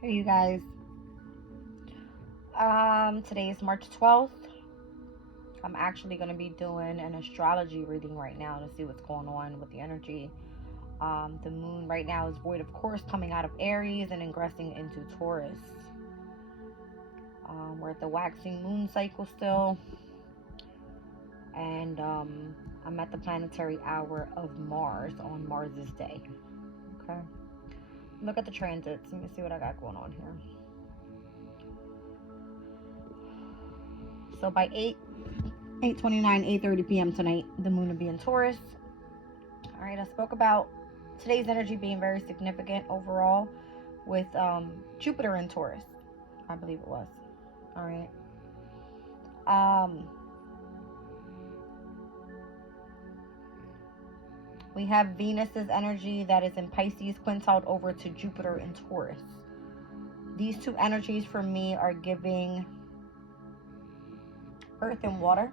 Hey you guys. Today is March 12th. I'm actually going to be doing an astrology reading right now to see what's going on with the energy. The moon right now is void, of course, coming out of Aries and ingressing into Taurus. We're at the waxing moon cycle still. And I'm at the planetary hour of Mars on Mars's day. Okay. Look at the transits. Let me see what I got going on here. So by 8:29, 8:30 p.m. tonight, the moon will be in Taurus. All right, I spoke about today's energy being very significant overall with Jupiter in Taurus. I believe it was. All right. We have Venus's energy that is in Pisces quintiled over to Jupiter in Taurus. These two energies for me are giving earth and water.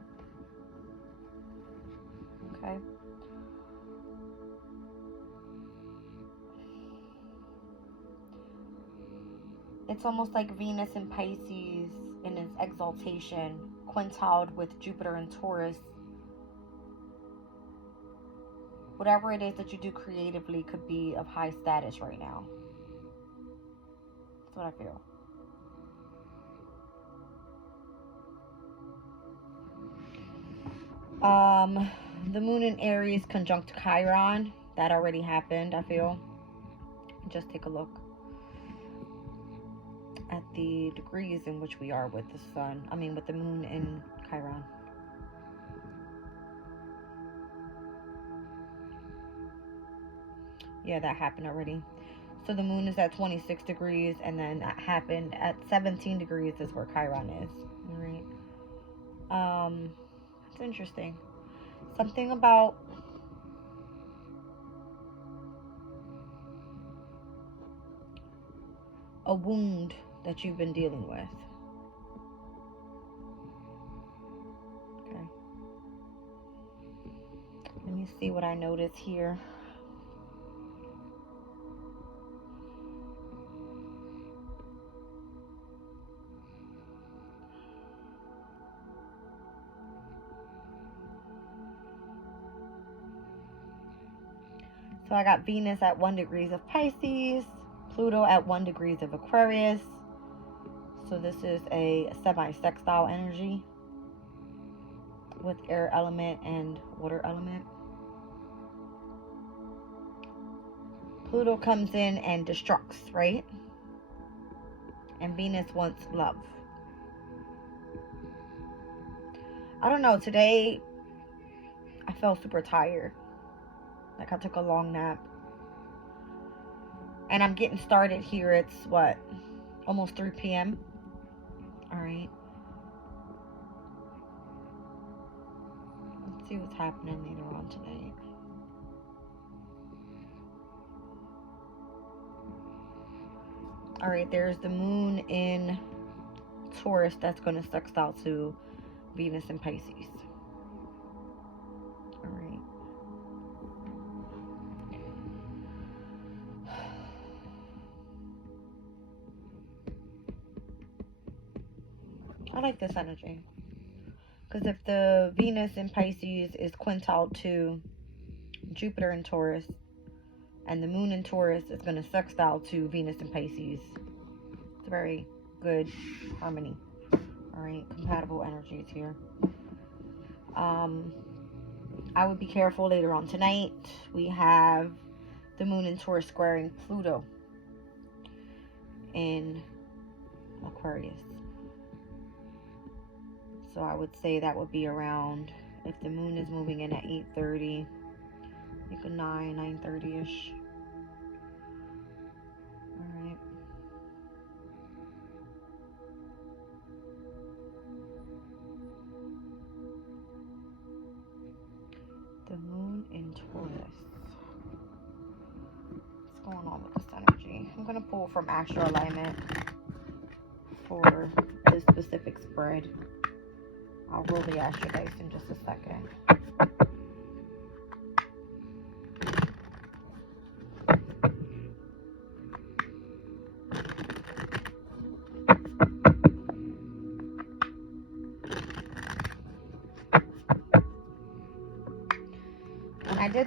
Okay. It's almost like Venus in Pisces in its exaltation, quintiled with Jupiter in Taurus. Whatever it is that you do creatively could be of high status right now. That's what I feel. The moon in Aries conjunct Chiron. That already happened, I feel. Just take a look at the degrees in which we are with the sun. With the moon in Chiron. Yeah, that happened already. So the moon is at 26 degrees, and then that happened at 17 degrees is where Chiron is. All right. It's interesting. Something about a wound that you've been dealing with. Okay. Let me see what I notice here. So I got Venus at 1 degrees of Pisces, Pluto at 1 degrees of Aquarius. So this is a semi-sextile energy with air element and water element. Pluto comes in and destructs, right? And Venus wants love. I don't know, today I felt super tired. Like I took a long nap. And I'm getting started here. It's what? Almost 3 p.m. Alright. Let's see what's happening later on tonight. Alright, there's the moon in Taurus that's going to sextile to Venus in Pisces. Alright. I like this energy. Because if the Venus in Pisces is quintiled to Jupiter in Taurus, and the moon in Taurus is going to sextile to Venus in Pisces, it's a very good harmony. Alright, compatible energies here. I would be careful later on tonight. We have the moon in Taurus squaring Pluto in Aquarius. So I would say that would be around, if the moon is moving in at 8:30, like a 9:30ish. Alright. The moon in Taurus. What's going on with this energy? I'm going to pull from Astro Alignment for this specific spread. I'll roll the Astro dice in just a second.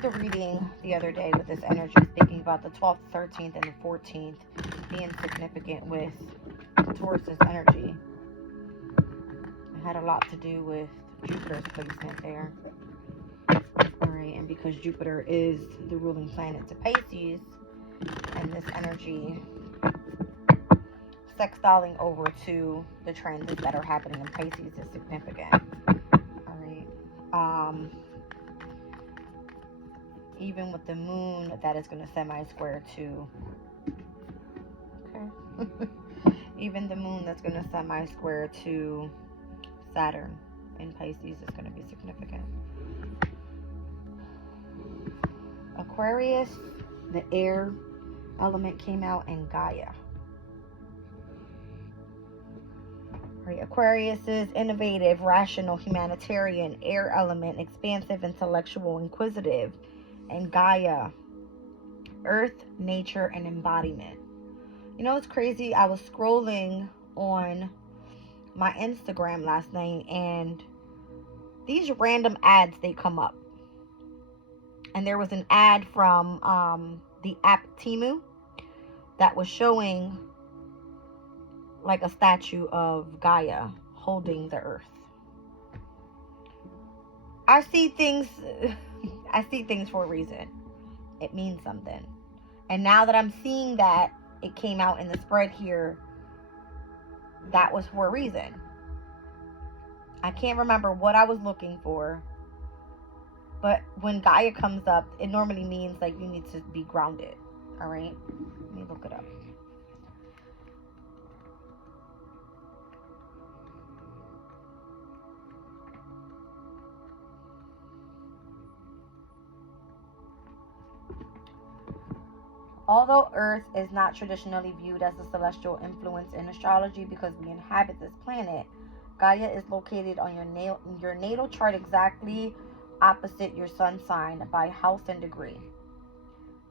did the reading the other day with this energy, speaking about the 12th, 13th, and the 14th being significant with Taurus's energy. It had a lot to do with Jupiter's placement there. Alright, and because Jupiter is the ruling planet to Pisces, and this energy sextiling over to the transits that are happening in Pisces is significant. Alright. Even with the moon, that is going to semi-square to... Okay. Even the moon that's going to semi-square to Saturn in Pisces is going to be significant. Aquarius, the air element came out, and Gaia. Right. Aquarius is innovative, rational, humanitarian, air element, expansive, intellectual, inquisitive, and Gaia, earth, nature, and embodiment. You know, it's crazy. I was scrolling on my Instagram last night, and these random ads, they come up. And there was an ad from the app Temu that was showing like a statue of Gaia holding the earth. I see things for a reason. It means something. And now that I'm seeing that it came out in the spread here, that was for a reason. I can't remember what I was looking for. But when Gaia comes up, it normally means like you need to be grounded. Alright? Let me look it up. Although Earth is not traditionally viewed as a celestial influence in astrology because we inhabit this planet, Gaia is located on your natal chart exactly opposite your sun sign by house and degree.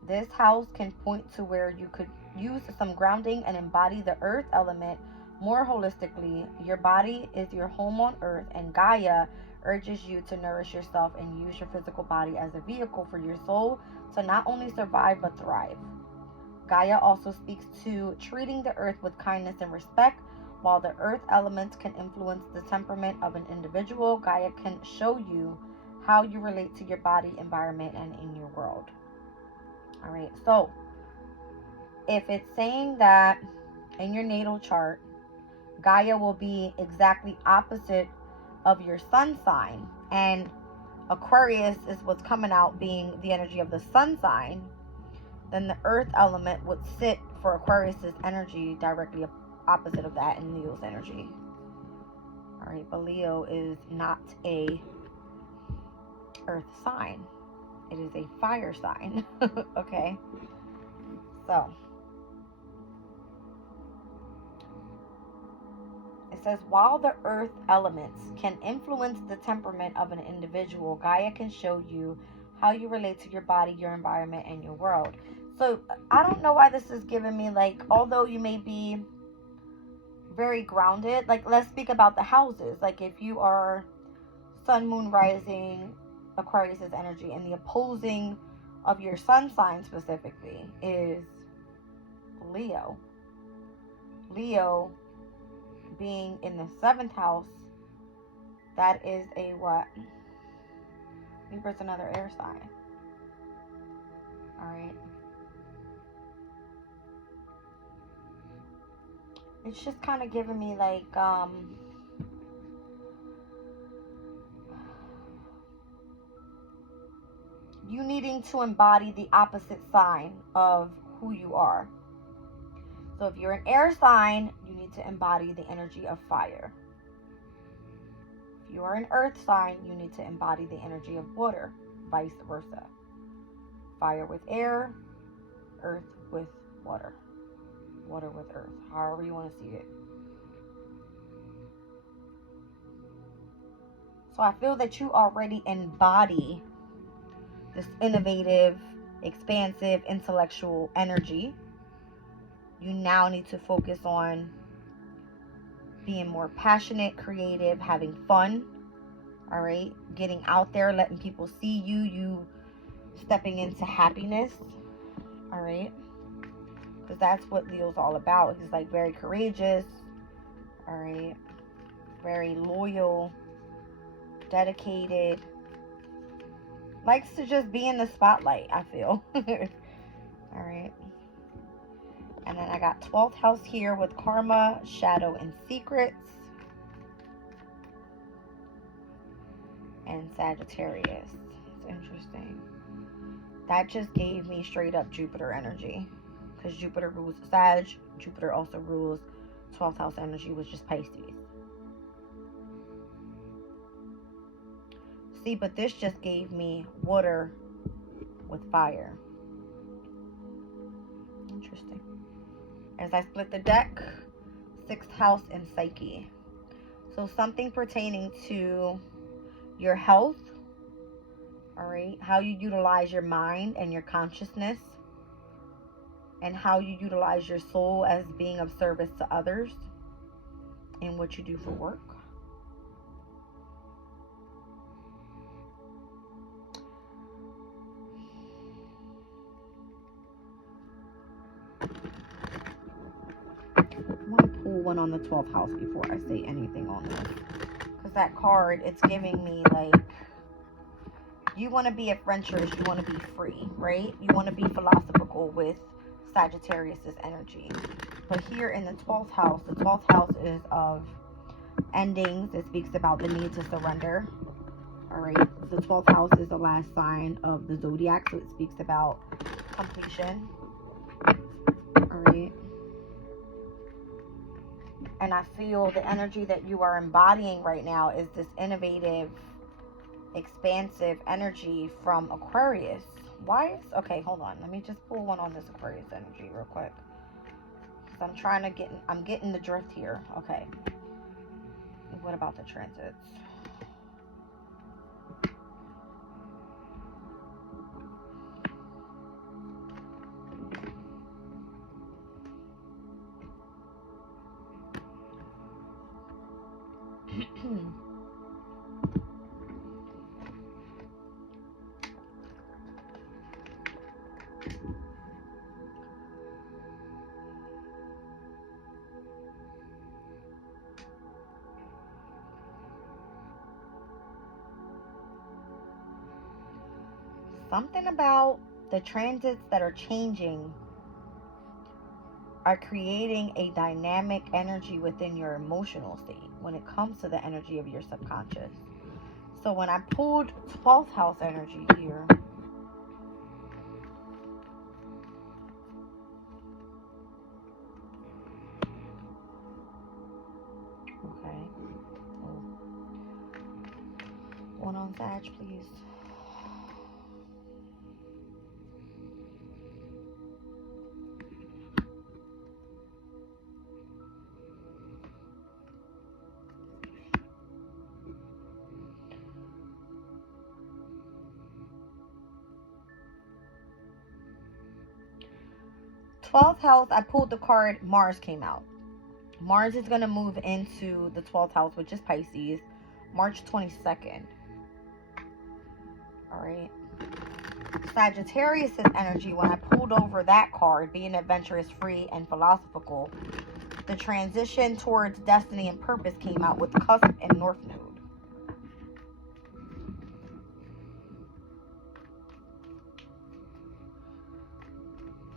This house can point to where you could use some grounding and embody the earth element more holistically. Your body is your home on earth, and Gaia urges you to nourish yourself and use your physical body as a vehicle for your soul to not only survive but thrive. Gaia also speaks to treating the earth with kindness and respect. While the earth elements can influence the temperament of an individual, Gaia can show you how you relate to your body, environment, and in your world. Alright, so if it's saying that in your natal chart, Gaia will be exactly opposite of your sun sign, and Aquarius is what's coming out being the energy of the sun sign, then the earth element would sit for Aquarius's energy directly opposite of that in Leo's energy. Alright, but Leo is not a earth sign. It is a fire sign. Okay? So, it says, while the earth elements can influence the temperament of an individual, Gaia can show you how you relate to your body, your environment, and your world. So, I don't know why this is giving me, like, although you may be very grounded, like, let's speak about the houses. Like, if you are sun, moon, rising, Aquarius's energy, and the opposing of your sun sign specifically is Leo. Leo being in the 7th house, that is a what? Libra's another air sign. Alright. It's just kind of giving me like, you needing to embody the opposite sign of who you are. So if you're an air sign, you need to embody the energy of fire. If you are an earth sign, you need to embody the energy of water, vice versa. Fire with air, earth with water. Water with earth, however you want to see it. So I feel that you already embody this innovative, expansive, intellectual energy. You now need to focus on being more passionate, creative, having fun. All right, getting out there, letting people see you. You stepping into happiness. All right. Because that's what Leo's all about. He's like very courageous. All right. Very loyal. Dedicated. Likes to just be in the spotlight, I feel. All right. And then I got 12th house here with karma, shadow, and secrets. And Sagittarius. It's interesting. That just gave me straight up Jupiter energy. Because Jupiter rules Sag. Jupiter also rules 12th house energy, which is Pisces. See, but this just gave me water with fire. Interesting. As I split the deck, 6th house and Psyche. So something pertaining to your health, all right, how you utilize your mind and your consciousness, and how you utilize your soul as being of service to others, and what you do for work. I want to pull one on the 12th house before I say anything on this. Because that card, it's giving me like, you want to be adventurous, you want to be free, right? You want to be philosophical with Sagittarius's energy. But here in the 12th house is of endings. It speaks about the need to surrender. All right. The 12th house is the last sign of the zodiac, so it speaks about completion. All right. And I feel the energy that you are embodying right now is this innovative, expansive energy from Aquarius. Why is, okay, hold on. Let me just pull one on this Aquarius energy real quick. Because I'm trying to get, I'm getting the drift here. Okay. What about the transits? Something about the transits that are changing are creating a dynamic energy within your emotional state when it comes to the energy of your subconscious. So when I pulled 12th house energy here, okay, oh. One on Sag, please. Twelfth house, I pulled the card, Mars came out. Mars is going to move into the 12th house, which is Pisces, March 22nd. All right. Sagittarius' energy, when I pulled over that card, being adventurous, free, and philosophical, the transition towards destiny and purpose came out with cusp and north node.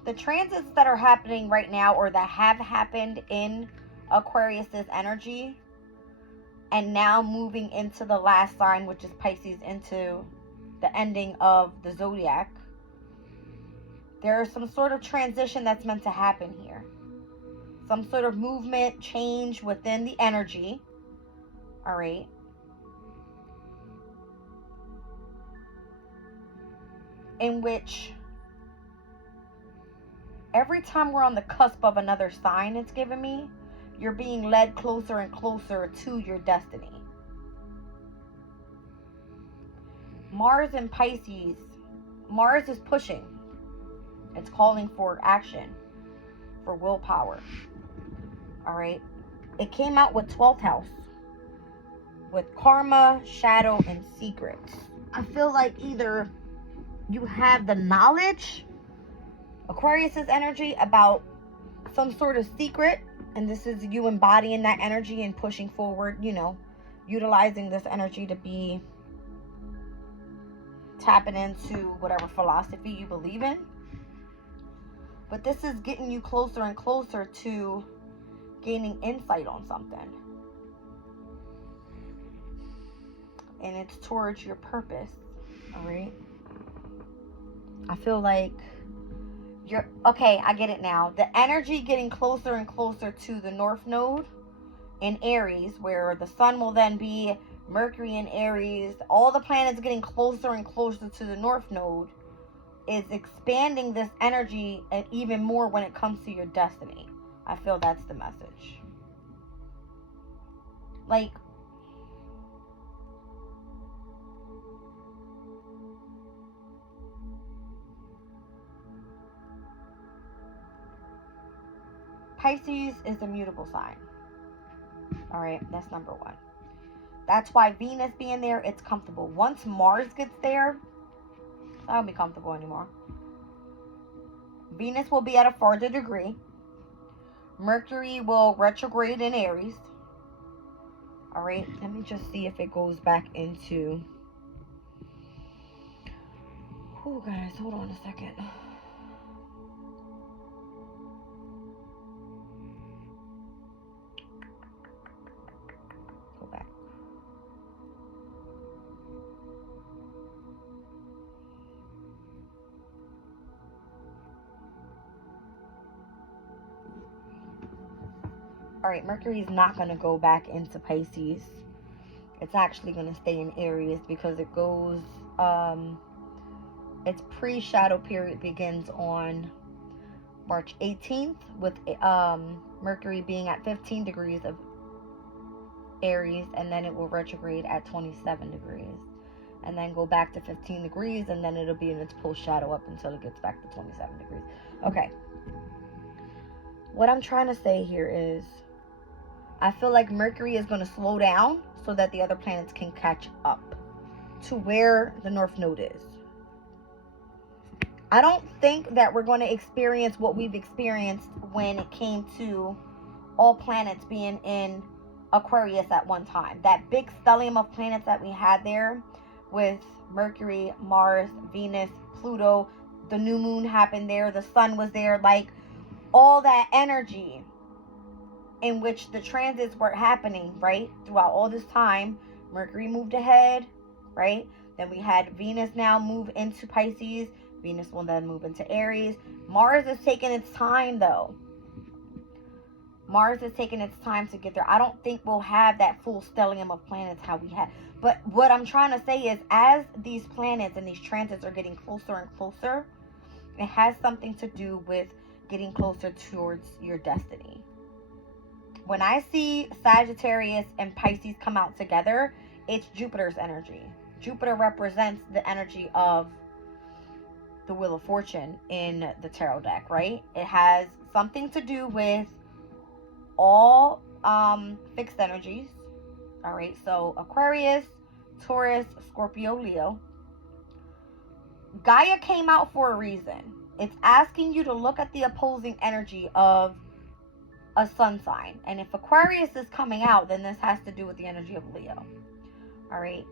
The transits that are happening right now, or that have happened in Aquarius's energy, and now moving into the last sign, which is Pisces, into the ending of the zodiac, there is some sort of transition that's meant to happen here. Some sort of movement, change within the energy. All right. In which every time we're on the cusp of another sign, it's given me, you're being led closer and closer to your destiny. Mars and Pisces, Mars is pushing. It's calling for action, for willpower. All right. It came out with 12th house, with karma, shadow, and secrets. I feel like either you have the knowledge, Aquarius's energy, about some sort of secret, and this is you embodying that energy and pushing forward, you know, utilizing this energy to be tapping into whatever philosophy you believe in. But this is getting you closer and closer to gaining insight on something. And it's towards your purpose. All right. I feel like you're okay. I get it now. The energy getting closer and closer to the North Node in Aries, where the sun will then be Mercury in Aries. All the planets getting closer and closer to the North Node is expanding this energy and even more when it comes to your destiny. I feel that's the message. Like, Pisces is a mutable sign. All right, that's number one. That's why Venus being there, it's comfortable. Once Mars gets there, it's not gonna be comfortable anymore. Venus will be at a farther degree. Mercury will retrograde in Aries. All right, let me just see if it goes back into... Oh, guys, hold on a second. Go back. All right, Mercury is not going to go back into Pisces. It's actually going to stay in Aries because it goes, its pre-shadow period begins on March 18th with Mercury being at 15 degrees of Aries, and then it will retrograde at 27 degrees and then go back to 15 degrees, and then it'll be in its post-shadow up until it gets back to 27 degrees. Okay. What I'm trying to say here is I feel like Mercury is going to slow down so that the other planets can catch up to where the North Node is. I don't think that we're going to experience what we've experienced when it came to all planets being in Aquarius at one time. That big stellium of planets that we had there with Mercury, Mars, Venus, Pluto, the new moon happened there, the sun was there, like all that energy in which the transits were happening, right? Throughout all this time, Mercury moved ahead, right? Then we had Venus now move into Pisces. Venus will then move into Aries. Mars is taking its time, though. Mars is taking its time to get there. I don't think we'll have that full stellium of planets how we had. But what I'm trying to say is, as these planets and these transits are getting closer and closer, it has something to do with getting closer towards your destiny. When I see Sagittarius and Pisces come out together, it's Jupiter's energy. Jupiter represents the energy of the Wheel of Fortune in the tarot deck, right? It has something to do with all fixed energies. All right, so Aquarius, Taurus, Scorpio, Leo. Gaia came out for a reason. It's asking you to look at the opposing energy of a sun sign. And if Aquarius is coming out, then this has to do with the energy of Leo. All right.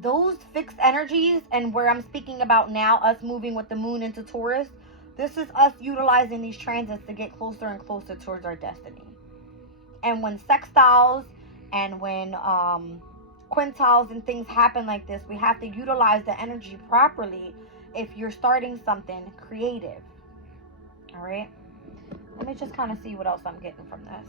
Those fixed energies, and where I'm speaking about now, us moving with the moon into Taurus, this is us utilizing these transits to get closer and closer towards our destiny. And when sextiles and when quintiles and things happen like this, we have to utilize the energy properly if you're starting something creative. All right. Let me just kind of see what else I'm getting from this.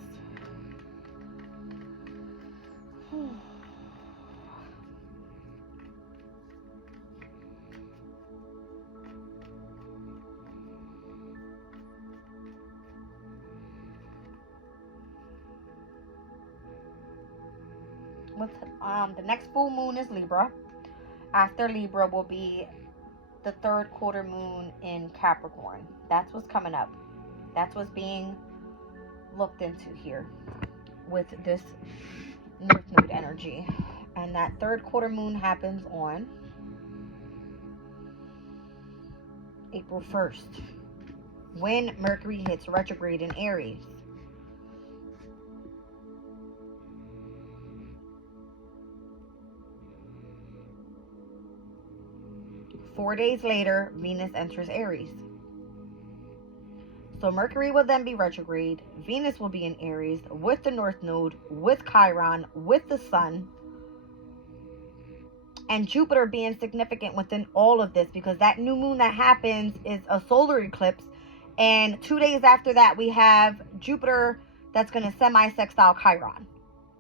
The next full moon is Libra. After Libra will be the third quarter moon in Capricorn. That's what's coming up. That's what's being looked into here with this North Node energy. And that third quarter moon happens on April 1st, when Mercury hits retrograde in Aries. Four days later, Venus enters Aries. So Mercury will then be retrograde. Venus will be in Aries with the North Node, with Chiron, with the Sun. And Jupiter being significant within all of this, because that new moon that happens is a solar eclipse. And 2 days after that, we have Jupiter that's going to semi-sextile Chiron,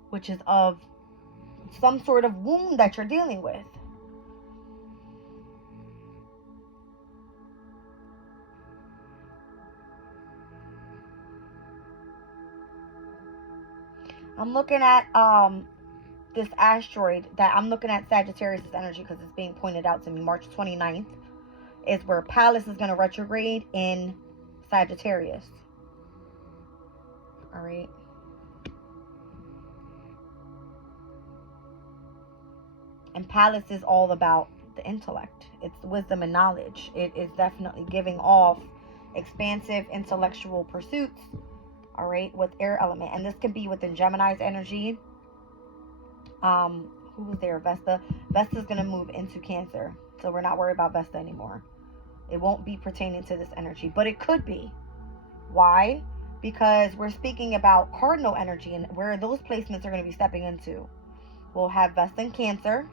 which is of some sort of wound that you're dealing with. I'm looking at this asteroid that I'm looking at Sagittarius energy, because it's being pointed out to me. March 29th is where Pallas is going to retrograde in Sagittarius. All right. And Pallas is all about the intellect. It's wisdom and knowledge. It is definitely giving off expansive intellectual pursuits. All right, with air element. And this can be within Gemini's energy. Who was there? Vesta. Vesta's going to move into Cancer. So we're not worried about Vesta anymore. It won't be pertaining to this energy. But it could be. Why? Because we're speaking about cardinal energy and where those placements are going to be stepping into. We'll have Vesta in Cancer.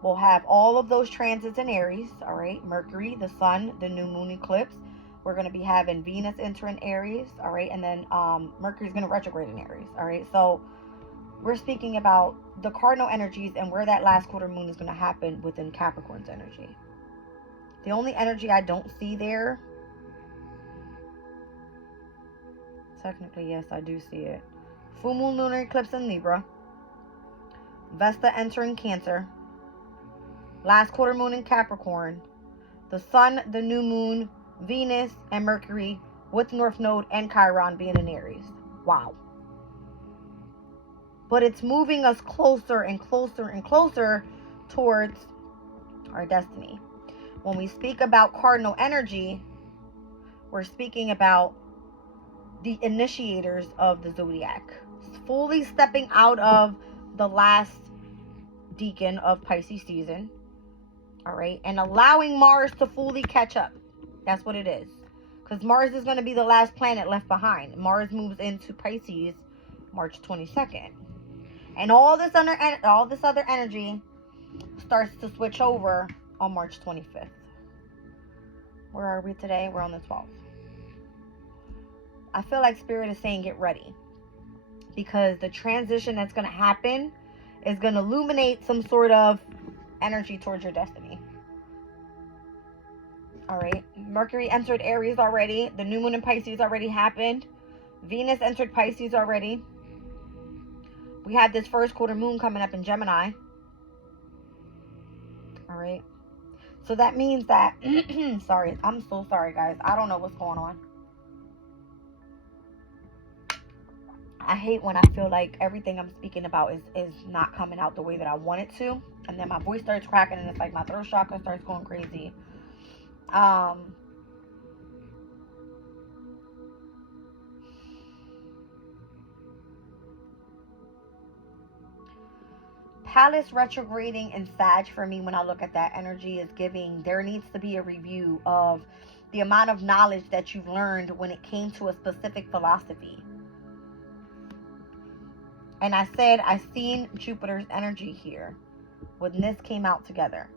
We'll have all of those transits in Aries. All right. Mercury, the Sun, the new moon eclipse. We're going to be having Venus entering Aries, all right? And then Mercury's going to retrograde in Aries, all right? So we're speaking about the cardinal energies and where that last quarter moon is going to happen within Capricorn's energy. The only energy I don't see there, technically, yes, I do see it. Full moon lunar eclipse in Libra. Vesta entering Cancer. Last quarter moon in Capricorn. The Sun, the new moon, Venus and Mercury with North Node and Chiron being in Aries. Wow. But it's moving us closer and closer and closer towards our destiny. When we speak about cardinal energy, we're speaking about the initiators of the zodiac. Fully stepping out of the last decan of Pisces season. All right. And allowing Mars to fully catch up. That's what it is. Because Mars is going to be the last planet left behind. Mars moves into Pisces March 22nd. And all this other energy starts to switch over on March 25th. Where are we today? We're on the 12th. I feel like Spirit is saying get ready. Because the transition that's going to happen is going to illuminate some sort of energy towards your destiny. All right. Mercury entered Aries already. The new moon in Pisces already happened. Venus entered Pisces already. We have this first quarter moon coming up in Gemini. All right. So that means that, sorry, I'm so sorry, guys. I don't know what's going on. I hate when I feel like everything I'm speaking about is not coming out the way that I want it to. And then my voice starts cracking and it's like my throat chakra starts going crazy. Pallas retrograding in Sag for me when I look at that energy is giving there needs to be a review of the amount of knowledge that you've learned when it came to a specific philosophy. And I said I seen Jupiter's energy here when this came out together.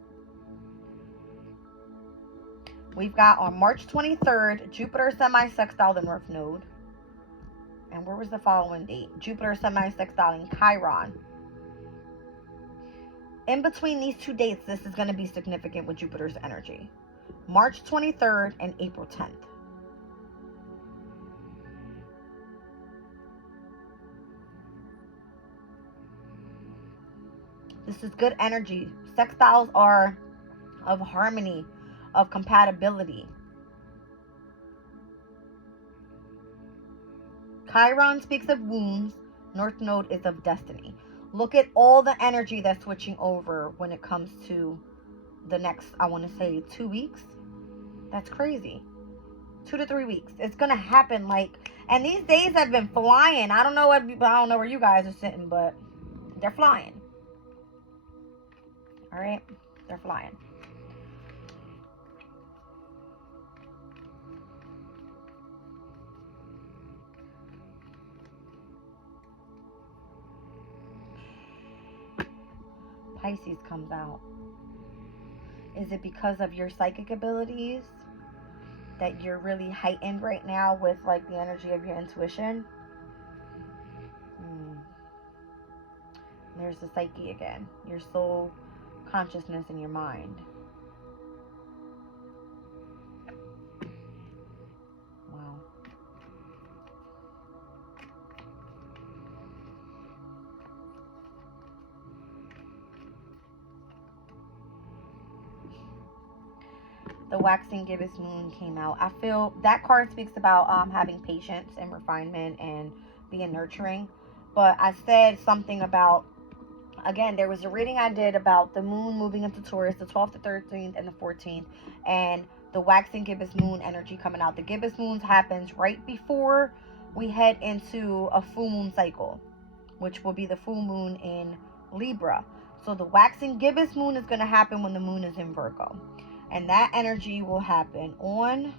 We've got on March 23rd, Jupiter semi-sextile the North Node. And where was the following date? Jupiter semi-sextile in Chiron. In between these two dates, this is going to be significant with Jupiter's energy. March 23rd and April 10th. This is good energy. Sextiles are of harmony, of compatibility. Chiron speaks of wounds. North Node is of destiny. Look at all the energy that's switching over when it comes to the next, I want to say, 2 weeks. That's crazy. 2 to 3 weeks. It's gonna happen, like, and these days have been flying. I don't know where you guys are sitting, but they're flying. All right, they're flying. Pisces comes out. Is it because of your psychic abilities that you're really heightened right now with, like, the energy of your intuition? There's the psyche again. Your soul consciousness in your mind. Wow. The waxing gibbous moon came out. I feel that card speaks about having patience and refinement and being nurturing. But I said something about, again, there was a reading I did about the moon moving into Taurus, the 12th, the 13th, and the 14th, and the waxing gibbous moon energy coming out. The gibbous moon happens right before we head into a full moon cycle, which will be the full moon in Libra. So the waxing gibbous moon is going to happen when the moon is in Virgo. And that energy will happen on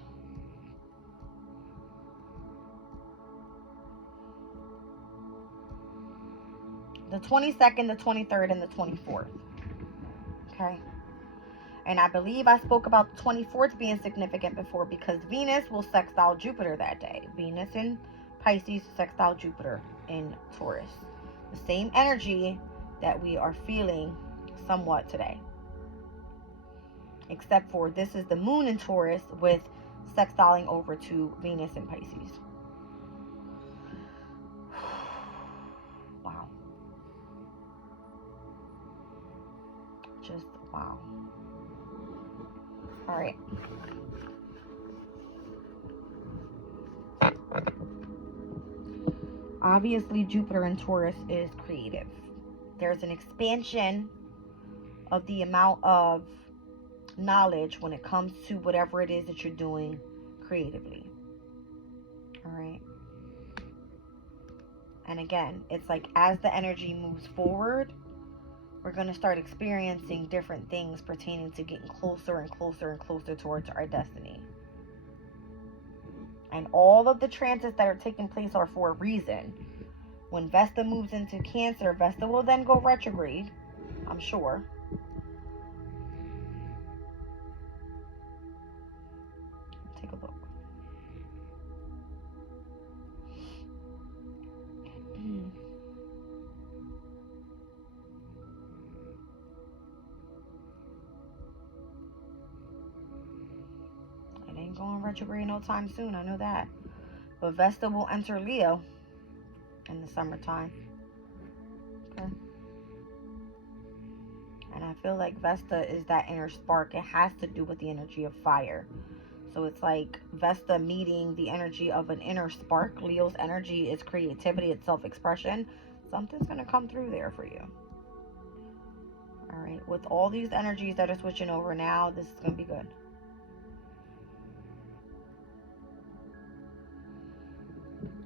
the 22nd, the 23rd, and the 24th. Okay. And I believe I spoke about the 24th being significant before, because Venus will sextile Jupiter that day. Venus in Pisces sextile Jupiter in Taurus. The same energy that we are feeling somewhat today. Except for this is the moon in Taurus with sextiling over to Venus in Pisces. Wow. Just wow. All right. Obviously, Jupiter in Taurus is creative. There's an expansion of the amount of knowledge when it comes to whatever it is that you're doing creatively. All right. And again, it's like as the energy moves forward, we're going to start experiencing different things pertaining to getting closer and closer and closer towards our destiny. And all of the transits that are taking place are for a reason. When Vesta moves into Cancer, Vesta will then go retrograde, I'm sure. Take a look. It ain't going retrograde no time soon, I know that. But Vesta will enter Leo in the summertime. Okay. And I feel like Vesta is that inner spark. It has to do with the energy of fire. So it's like Vesta meeting the energy of an inner spark. Leo's energy is creativity, it's self-expression. Something's going to come through there for you. All right. With all these energies that are switching over now, this is going to be good.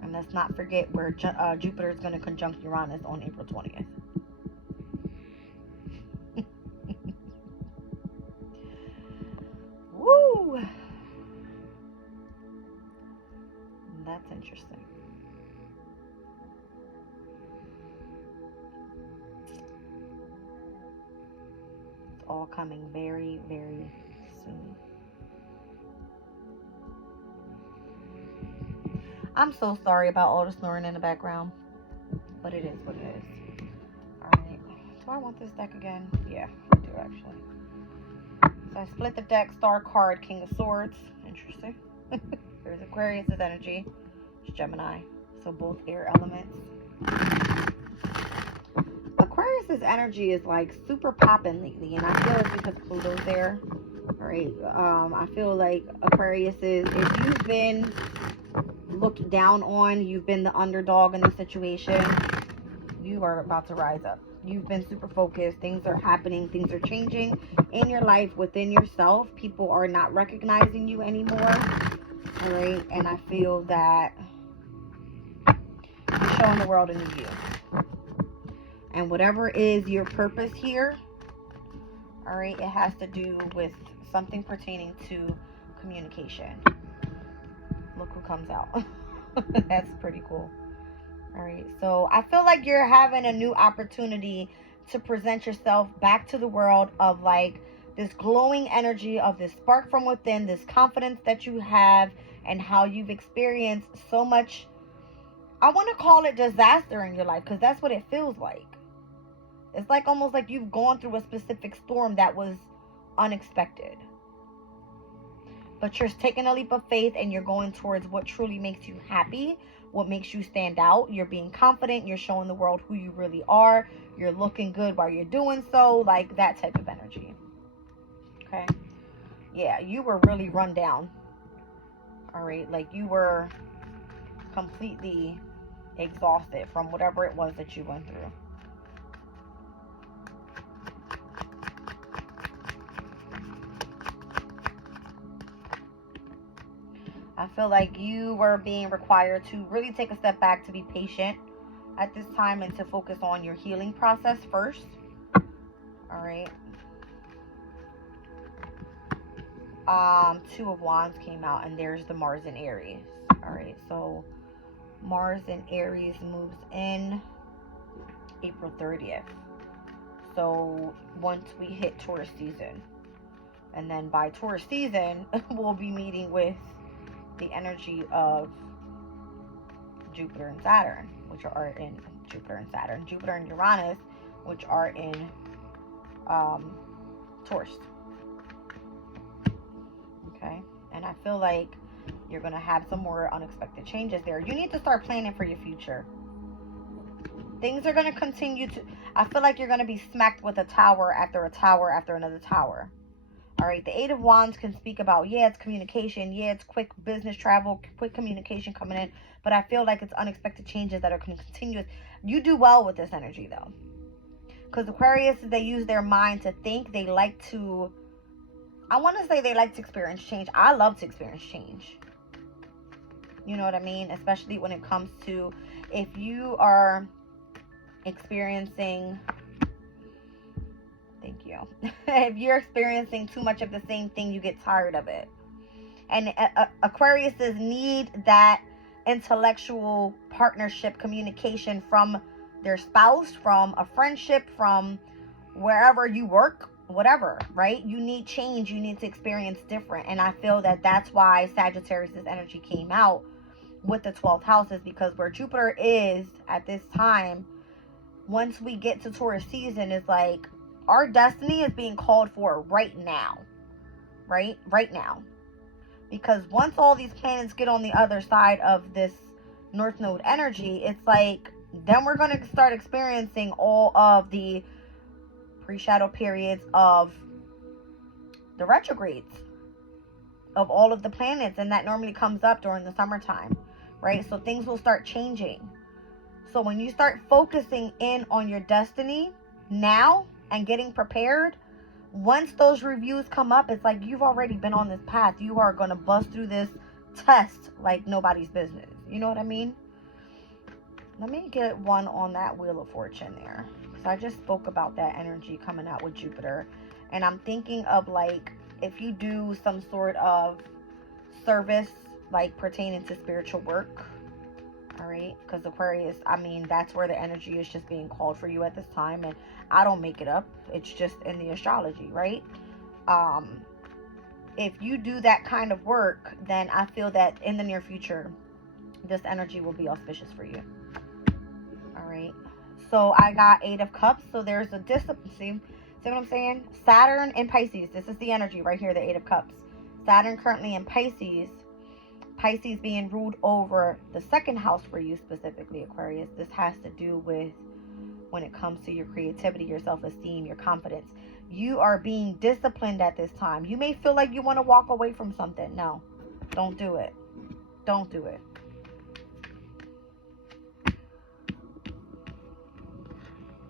And let's not forget where Jupiter is going to conjunct Uranus on April 20th. Woo! That's interesting. It's all coming very, very soon. I'm so sorry about all the snoring in the background, but it is what it is. Alright, do I want this deck again? Yeah, I do actually. So I split the deck, Star card, King of Swords. Interesting. There's Aquarius' energy. It's Gemini. So both air elements. Aquarius' energy is like super popping lately, and I feel it's because Pluto's there. Alright, I feel like Aquarius is, if you've been looked down on, you've been the underdog in the situation, You are about to rise up. You've been super focused. Things are happening. Things are changing in your life, within yourself. People are not recognizing you anymore. All right. And I feel that you're showing the world a new you. And whatever is your purpose here, all right, it has to do with something pertaining to communication. Look who comes out. That's pretty cool. All right, so I feel like you're having a new opportunity to present yourself back to the world of like this glowing energy, of this spark from within, this confidence that you have, and how you've experienced so much. I want to call it disaster in your life, because that's what it feels like. It's like almost like you've gone through a specific storm that was unexpected. But you're taking a leap of faith and you're going towards what truly makes you happy, what makes you stand out. You're being confident. You're showing the world who you really are. You're looking good while you're doing so. Like that type of energy. Okay. Yeah, you were really run down. All right. Like you were completely exhausted from whatever it was that you went through. I feel like you were being required to really take a step back, to be patient at this time, and to focus on your healing process first. All right. Two of Wands came out, and there's the Mars in Aries. All right. So Mars in Aries moves in April 30th. So once we hit Taurus season, and then by Taurus season, we'll be meeting with the energy of Jupiter and Saturn, which are in Jupiter and Uranus, which are in Taurus. Okay, and I feel like you're going to have some more unexpected changes there. You need to start planning for your future. Things are going to continue to, I feel like you're going to be smacked with a tower after another tower. All right, the Eight of Wands can speak about, yeah, it's communication. Yeah, it's quick business travel, quick communication coming in. But I feel like it's unexpected changes that are continuous. You do well with this energy, though. Because Aquarius, they use their mind to think. They like to, I want to say they like to experience change. I love to experience change. You know what I mean? Especially when it comes to, if you are experiencing... Thank you. If you're experiencing too much of the same thing, you get tired of it. And Aquariuses need that intellectual partnership, communication from their spouse, from a friendship, from wherever you work, whatever, right? You need change. You need to experience different. And I feel that that's why Sagittarius' energy came out with the 12th house, is because where Jupiter is at this time, once we get to Taurus season, it's like, our destiny is being called for right now. Right now. Because once all these planets get on the other side of this North Node energy, it's like, then we're going to start experiencing all of the pre-shadow periods of the retrogrades of all of the planets. And that normally comes up during the summertime, right? So things will start changing. So when you start focusing in on your destiny now, and getting prepared, once those reviews come up, it's like you've already been on this path. You are going to bust through this test like nobody's business. You know what I mean? Let me get one on that Wheel of Fortune there, because I just spoke about that energy coming out with Jupiter. And I'm thinking of, like, if you do some sort of service, like pertaining to spiritual work, all right? Because Aquarius, I mean, that's where the energy is just being called for you at this time. And I don't make it up. It's just in the astrology, right? If you do that kind of work, then I feel that in the near future, this energy will be auspicious for you. All right. So I got Eight of Cups. So there's a discipline. See what I'm saying? Saturn in Pisces. This is the energy right here, the Eight of Cups. Saturn currently in Pisces. Pisces being ruled over the second house for you, specifically Aquarius. This has to do with when it comes to your creativity, your self-esteem, your confidence. You are being disciplined at this time. You may feel like you want to walk away from something. No, don't do it. Don't do it.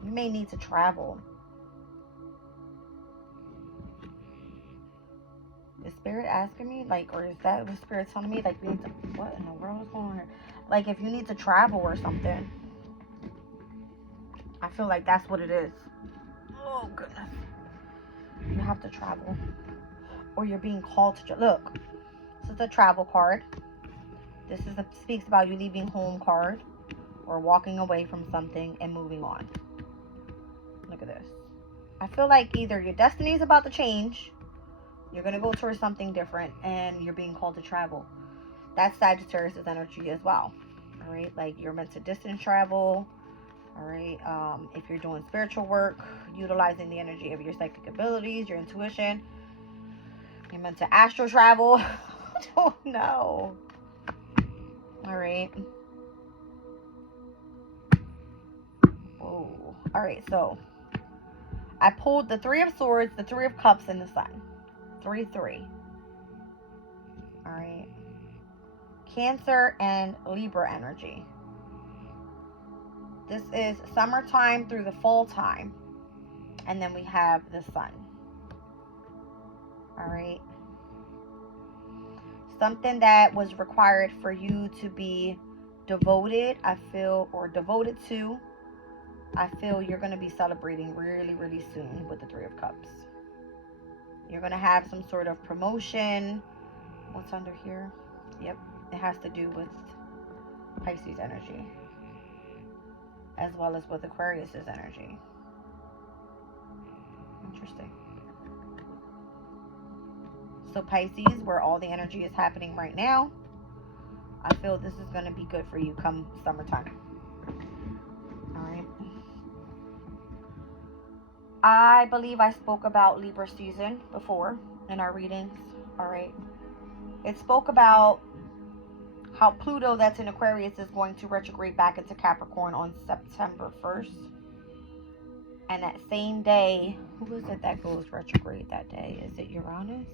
You may need to travel. Is Spirit asking me, like, or is that what Spirit's telling me? Like, we need to, what in the world is going on here? Like, if you need to travel or something. I feel like that's what it is. Oh, goodness. You have to travel. Or you're being called to, look. This is a travel card. This is speaks about you leaving home card. Or walking away from something and moving on. Look at this. I feel like either your destiny is about to change. You're going to go towards something different. And you're being called to travel. That's Sagittarius' energy as well. Alright. Like you're meant to distance travel. Alright. If you're doing spiritual work. Utilizing the energy of your psychic abilities. Your intuition. You're meant to astral travel. I don't know. Alright. Whoa. Alright, so. I pulled the Three of Swords, the Three of Cups, and the Sun. 3-3. Alright. Cancer and Libra energy. This is summertime through the fall time. And then we have the Sun. Alright. Something that was required for you to be devoted, I feel, or devoted to. I feel you're going to be celebrating really, really soon with the Three of Cups. You're going to have some sort of promotion. What's under here? Yep. It has to do with Pisces energy. As well as with Aquarius' energy. Interesting. So Pisces, where all the energy is happening right now, I feel this is going to be good for you come summertime. Alright. I believe I spoke about Libra season before in our readings. Alright. It spoke about how Pluto that's in Aquarius is going to retrograde back into Capricorn on September 1st. And that same day, who is it that goes retrograde that day? Is it Uranus?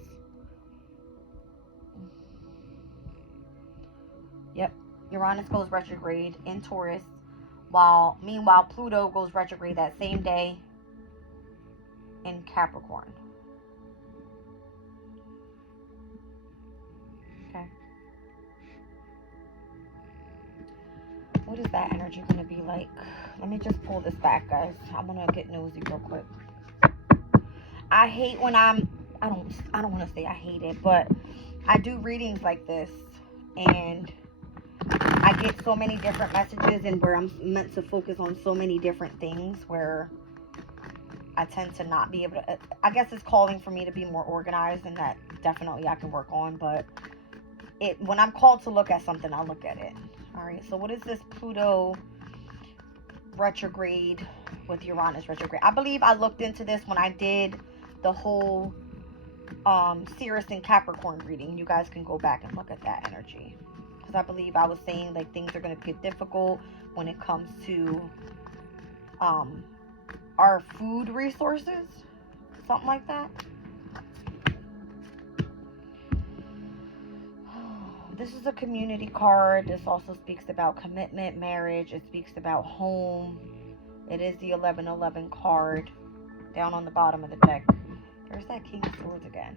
Yep. Uranus goes retrograde in Taurus. Meanwhile, Pluto goes retrograde that same day in Capricorn. Okay. What is that energy going to be like? Let me just pull this back, guys. I'm going to get nosy real quick. I hate when I don't want to say I hate it, but I do readings like this and I get so many different messages and where I'm meant to focus on so many different things where I tend to not be able to, I guess it's calling for me to be more organized, and that definitely I can work on, but when I'm called to look at something, I'll look at it. Alright, so what is this Pluto retrograde with Uranus retrograde? I believe I looked into this when I did the whole Sirius and Capricorn reading. You guys can go back and look at that energy. Because I believe I was saying like things are going to get difficult when it comes to our food resources. Something like that. This is a community card. This also speaks about commitment, marriage. It speaks about home. It is the 1111 card down on the bottom of the deck. There's that King of Swords again.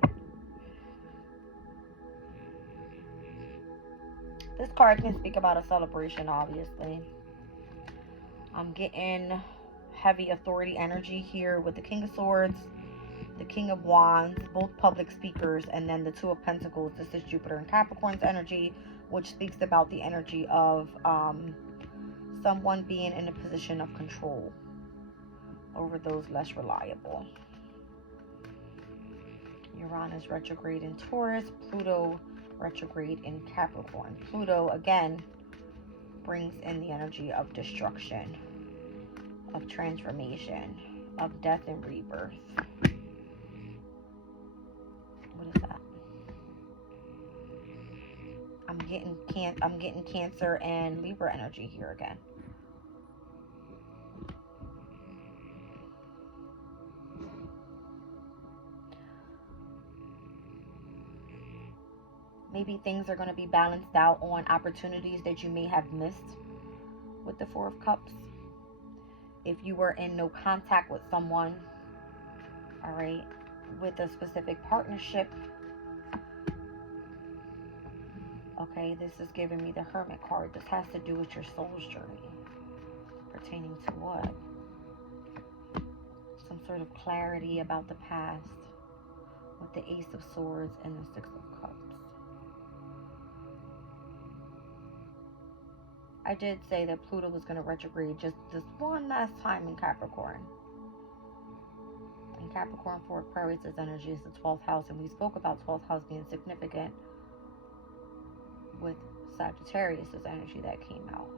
This card can speak about a celebration, obviously. I'm getting heavy authority energy here with the King of Swords, the King of Wands, both public speakers, and then the Two of Pentacles. This is Jupiter and Capricorn's energy, which speaks about the energy of someone being in a position of control over those less reliable. Uranus retrograde in Taurus, Pluto retrograde in Capricorn. Pluto, again, brings in the energy of destruction, of transformation, of death and rebirth. What is that? I'm getting Cancer and Libra energy here again. Maybe things are going to be balanced out on opportunities that you may have missed with the Four of Cups. if you were in no contact with someone, all right, with a specific partnership. Okay, this is giving me the Hermit card. This has to do with your soul's journey. Pertaining to what? Some sort of clarity about the past with the Ace of Swords and the Six of Cups. I did say that Pluto was going to retrograde just this one last time in Capricorn. And Capricorn for Aquarius' energy is the 12th house, and we spoke about 12th house being significant with Sagittarius' energy that came out.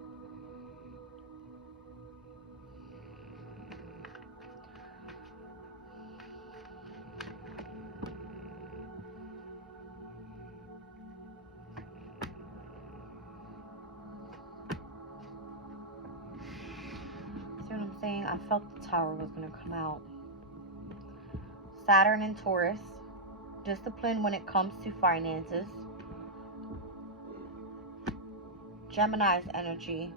See what I'm saying? I felt the Tower was going to come out. Saturn and Taurus, discipline when it comes to finances. Gemini's energy,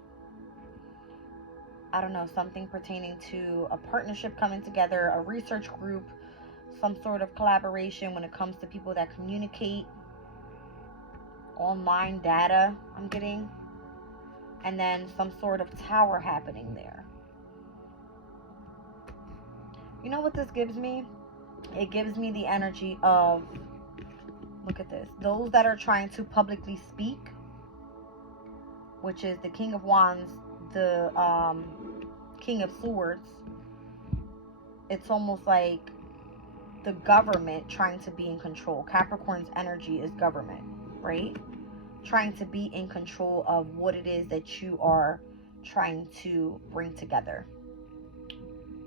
I don't know, something pertaining to a partnership coming together, a research group, some sort of collaboration when it comes to people that communicate, online data I'm getting, and then some sort of tower happening there. You know what this gives me? It gives me the energy of, look at this, those that are trying to publicly speak, which is the King of Wands, the King of Swords. It's almost like the government trying to be in control. Capricorn's energy is government, right? Trying to be in control of what it is that you are trying to bring together.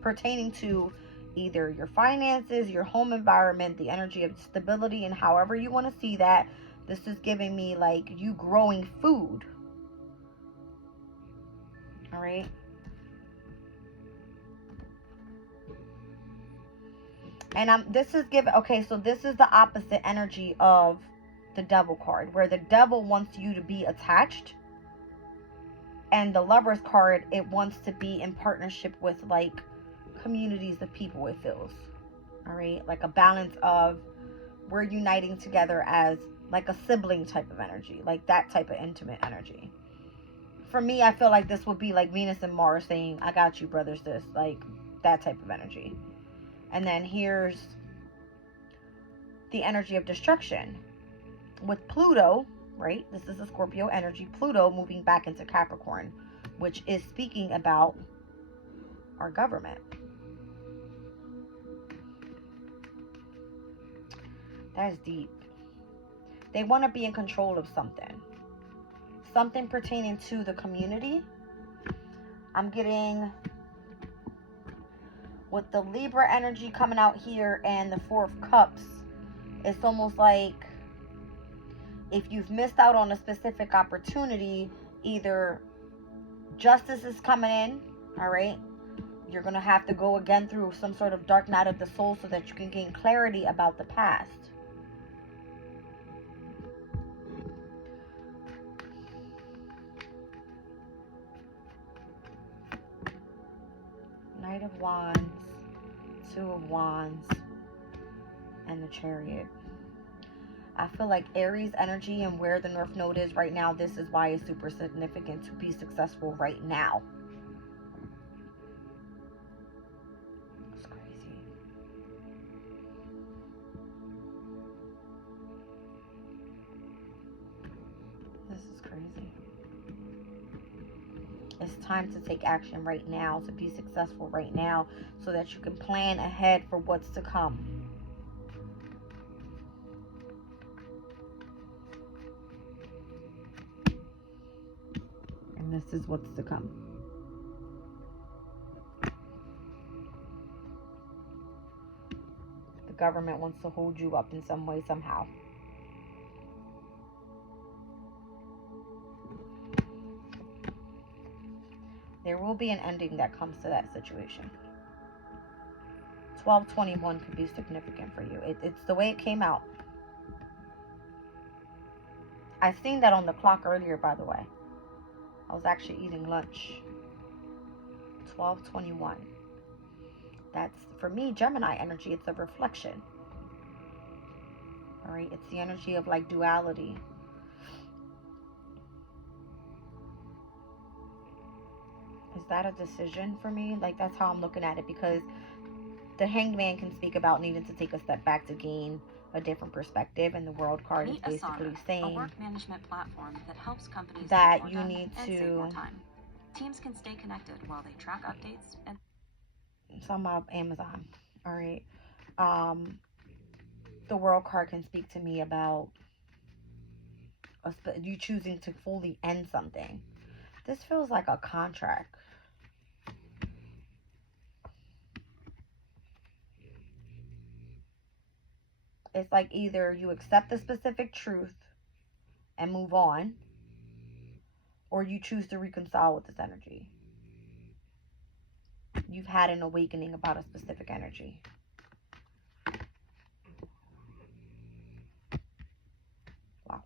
Pertaining to either your finances, your home environment, the energy of stability, and however you want to see that. This is giving me like you growing food. All right. And this is giving, okay, so this is the opposite energy of the Devil card, where the Devil wants you to be attached, and the Lover's card, it wants to be in partnership with like communities of people, it feels. All right, like a balance of we're uniting together as like a sibling type of energy, like that type of intimate energy. For me, I feel like this would be like Venus and Mars saying, I got you, brother, sis, like that type of energy. And then here's the energy of destruction with Pluto, right? This is a Scorpio energy. Pluto moving back into Capricorn, which is speaking about our government. That's deep. They want to be in control of something. Something pertaining to the community. I'm getting, with the Libra energy coming out here and the Four of Cups, it's almost like if you've missed out on a specific opportunity, either justice is coming in, all right? You're going to have to go again through some sort of dark night of the soul so that you can gain clarity about the past. Knight of Wands, Two of Wands, and the Chariot. I feel like Aries energy and where the North Node is right now, this is why it's super significant to be successful right now. It's crazy. This is crazy. It's time to take action right now, to be successful right now, so that you can plan ahead for what's to come. And this is what's to come. The government wants to hold you up in some way, somehow. There will be an ending that comes to that situation. 12/21 could be significant for you. It's the way it came out. I seen that on the clock earlier, by the way. I was actually eating lunch. 1221. That's, for me, Gemini energy. It's a reflection. All right. It's the energy of like duality. Is that a decision for me? Like, that's how I'm looking at it, because the Hanged Man can speak about needing to take a step back to gain a different perspective, and the World card is basically saying a work management platform that helps companies that you need to save more time. Teams can stay connected while they track updates and some of Amazon. All right. The World card can speak to me about you choosing to fully end something. This feels like a contract. It's like either you accept the specific truth and move on, or you choose to reconcile with this energy. You've had an awakening about a specific energy. Wow.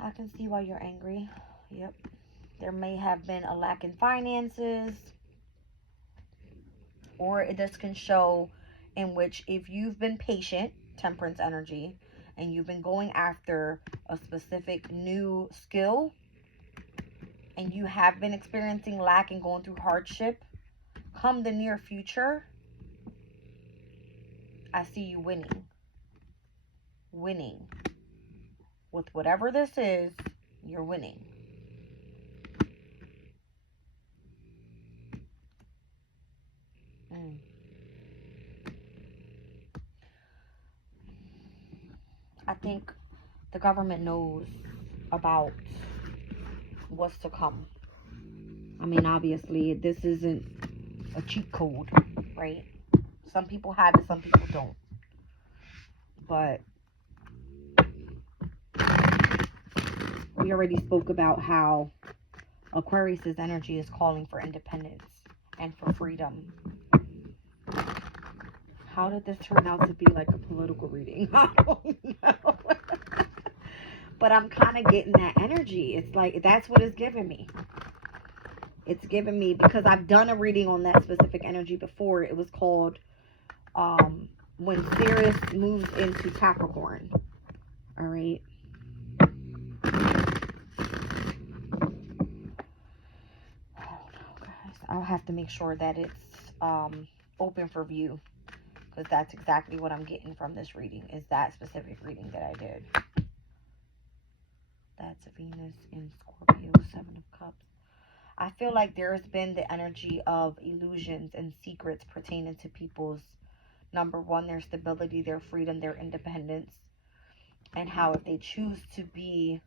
I can see why you're angry. Yep. There may have been a lack in finances, or this can show in which if you've been patient, Temperance energy, and you've been going after a specific new skill, and you have been experiencing lack and going through hardship, come the near future, I see you winning. Winning. With whatever this is, you're winning. I think the government knows about what's to come. I mean, obviously, this isn't a cheat code, right? Some people have it, some people don't. But we already spoke about how Aquarius's energy is calling for independence and for freedom. How did this turn out to be like a political reading? I don't know. But I'm kind of getting that energy. It's like, that's what it's giving me. It's giving me, because I've done a reading on that specific energy before. It was called when Sirius moves into Capricorn. All right. Oh no, guys. I'll have to make sure that it's open for view, because that's exactly what I'm getting from this reading, is that specific reading that I did. That's Venus in Scorpio, 7 of Cups. I feel like there's been the energy of illusions and secrets pertaining to people's, number one, their stability, their freedom, their independence, and how if they choose to be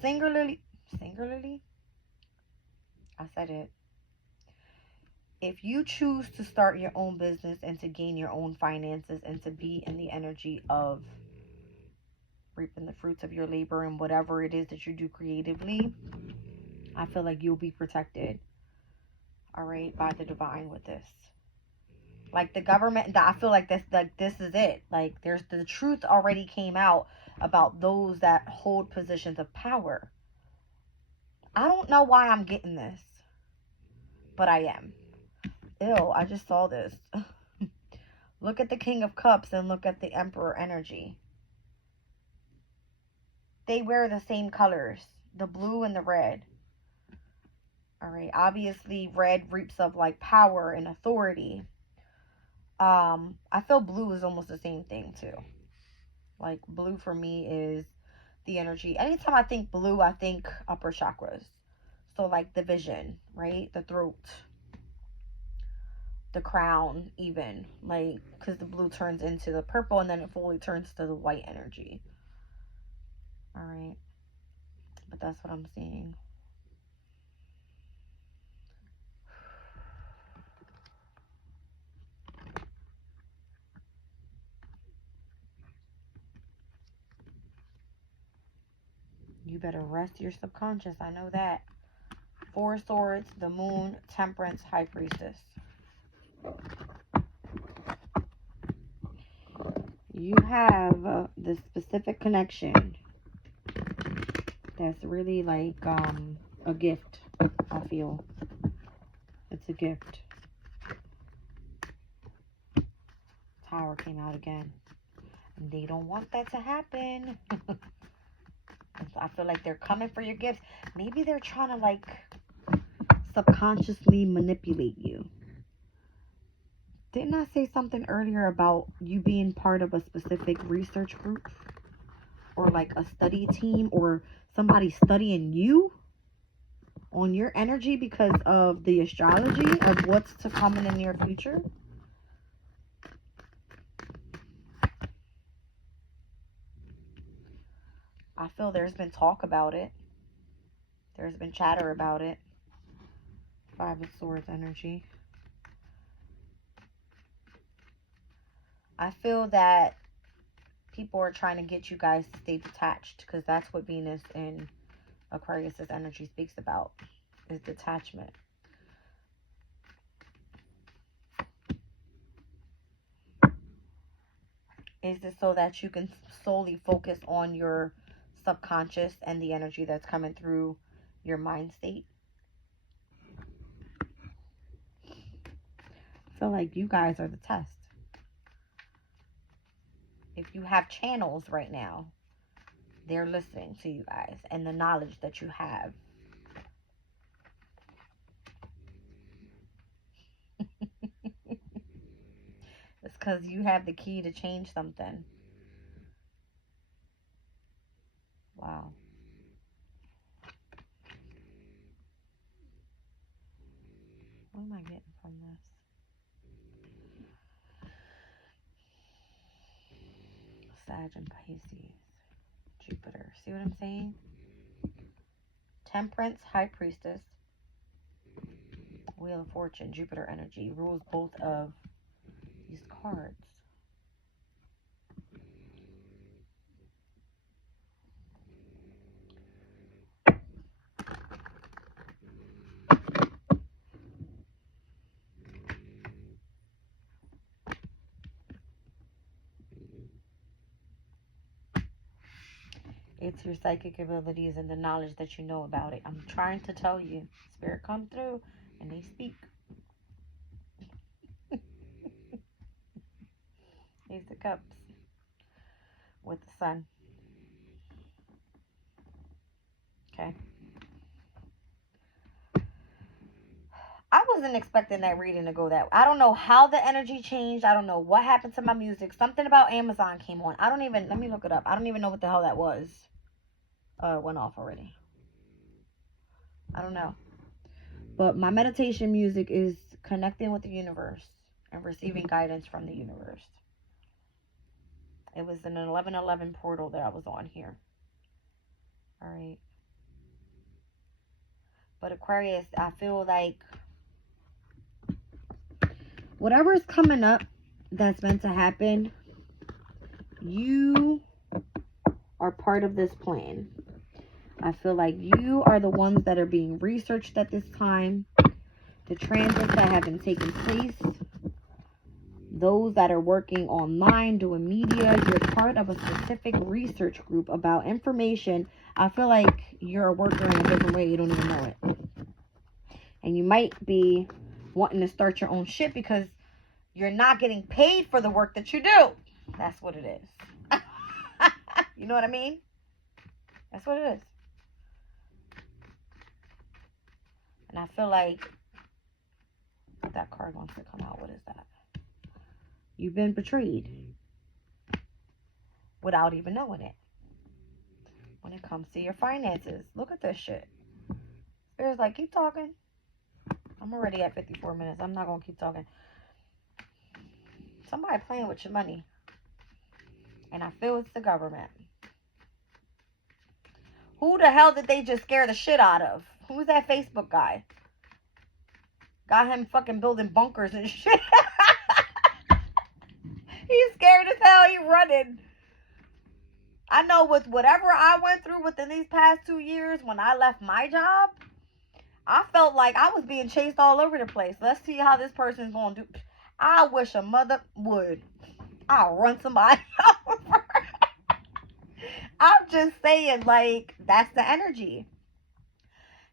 singularly, I said it. If you choose to start your own business and to gain your own finances and to be in the energy of reaping the fruits of your labor and whatever it is that you do creatively, I feel like you'll be protected, all right, by the divine with this. Like the government, I feel like this is it. Like there's the truth already came out about those that hold positions of power. I don't know why I'm getting this, but I am. Ew, I just saw this. Look at the King of Cups and look at the Emperor energy. They wear the same colors, the blue and the red. All right, obviously red reaps of like power and authority. I feel blue is almost the same thing too. Like blue for me is the energy. Anytime I think blue, I think upper chakras. So like the vision, right? The throat, the crown, even like, because the blue turns into the purple and then it fully turns to the white energy. All right, but that's what I'm seeing. You better rest your subconscious. I know that. 4 Swords, the Moon, Temperance, High Priestess. You have this specific connection that's really like a gift, I feel. It's a gift. Tower came out again. And they don't want that to happen. I feel like they're coming for your gifts. Maybe they're trying to, like, subconsciously manipulate you. Didn't I say something earlier about you being part of a specific research group? Or like a study team? Or somebody studying you? On your energy because of the astrology of what's to come in the near future? I feel there's been talk about it. There's been chatter about it. Five of Swords energy. I feel that people are trying to get you guys to stay detached, because that's what Venus in Aquarius's energy speaks about, is detachment. Is this so that you can solely focus on your subconscious and the energy that's coming through your mind state? I feel like you guys are the test. If you have channels right now, they're listening to you guys and the knowledge that you have. It's because you have the key to change something. Wow. What am I getting from this? Sag and Pisces. Jupiter. See what I'm saying? Temperance, High Priestess. Wheel of Fortune, Jupiter energy. Rules both of these cards. It's your psychic abilities and the knowledge that you know about it. I'm trying to tell you. Spirit come through and they speak. Ace of Cups with the Sun. Okay. I wasn't expecting that reading to go that way. I don't know how the energy changed. I don't know what happened to my music. Something about Amazon came on. I don't even, let me look it up. I don't even know what the hell that was. It went off already. I don't know. But my meditation music is connecting with the universe and receiving guidance from the universe. It was an 1111 portal that I was on here. All right. But Aquarius, I feel like whatever is coming up that's meant to happen, you are part of this plan. I feel like you are the ones that are being researched at this time. The transits that have been taking place. Those that are working online, doing media. You're part of a specific research group about information. I feel like you're a worker in a different way. You don't even know it. And you might be wanting to start your own shit because you're not getting paid for the work that you do. That's what it is. You know what I mean? That's what it is. And I feel like that card wants to come out. What is that? You've been betrayed without even knowing it. When it comes to your finances, look at this shit. Spirit's like, keep talking. I'm already at 54 minutes. I'm not going to keep talking. Somebody playing with your money. And I feel it's the government. Who the hell did they just scare the shit out of? Who's that Facebook guy? Got him fucking building bunkers and shit. He's scared as hell. He running. I know with whatever I went through within these past 2 years when I left my job, I felt like I was being chased all over the place. Let's see how this person's going to do. I wish a mother would. I'll run somebody over. I'm just saying, like, that's the energy.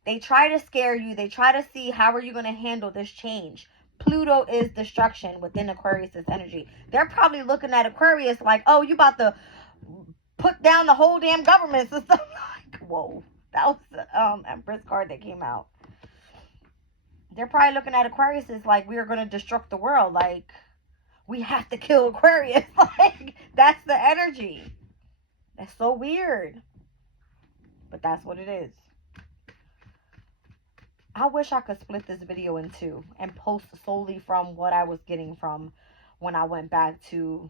They try to scare you. They try to see how are you going to handle this change. Pluto is destruction within Aquarius's energy. They're probably looking at Aquarius like, oh, you about to put down the whole damn government system. Like, whoa. That was the Empress card that came out. They're probably looking at Aquarius as like, we are going to destruct the world. Like, we have to kill Aquarius. Like, that's the energy. That's so weird. But that's what it is. I wish I could split this video in two and post solely from what I was getting from when I went back to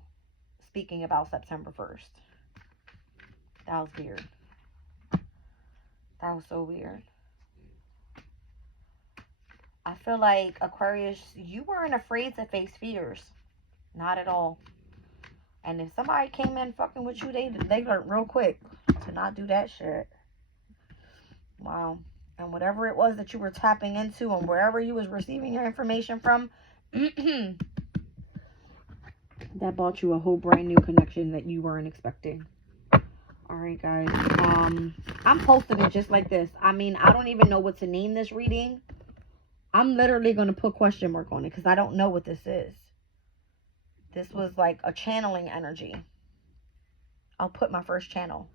speaking about September 1st. That was weird. That was so weird. I feel like Aquarius, you weren't afraid to face fears. Not at all. And if somebody came in fucking with you, they learned real quick to not do that shit. Wow. And whatever it was that you were tapping into and wherever you was receiving your information from, that brought you a whole brand new connection that you weren't expecting. Alright, guys. I'm posting it just like this. I mean, I don't even know what to name this reading. I'm literally going to put question mark on it because I don't know what this is. This was like a channeling energy. I'll put my first channel.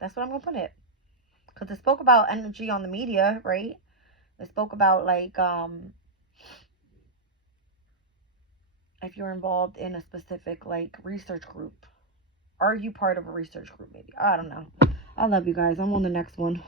That's what I'm going to put it. Because it spoke about energy on the media, right? It spoke about, like, if you're involved in a specific, like, research group. Are you part of a research group, maybe? I don't know. I love you guys. I'm on the next one.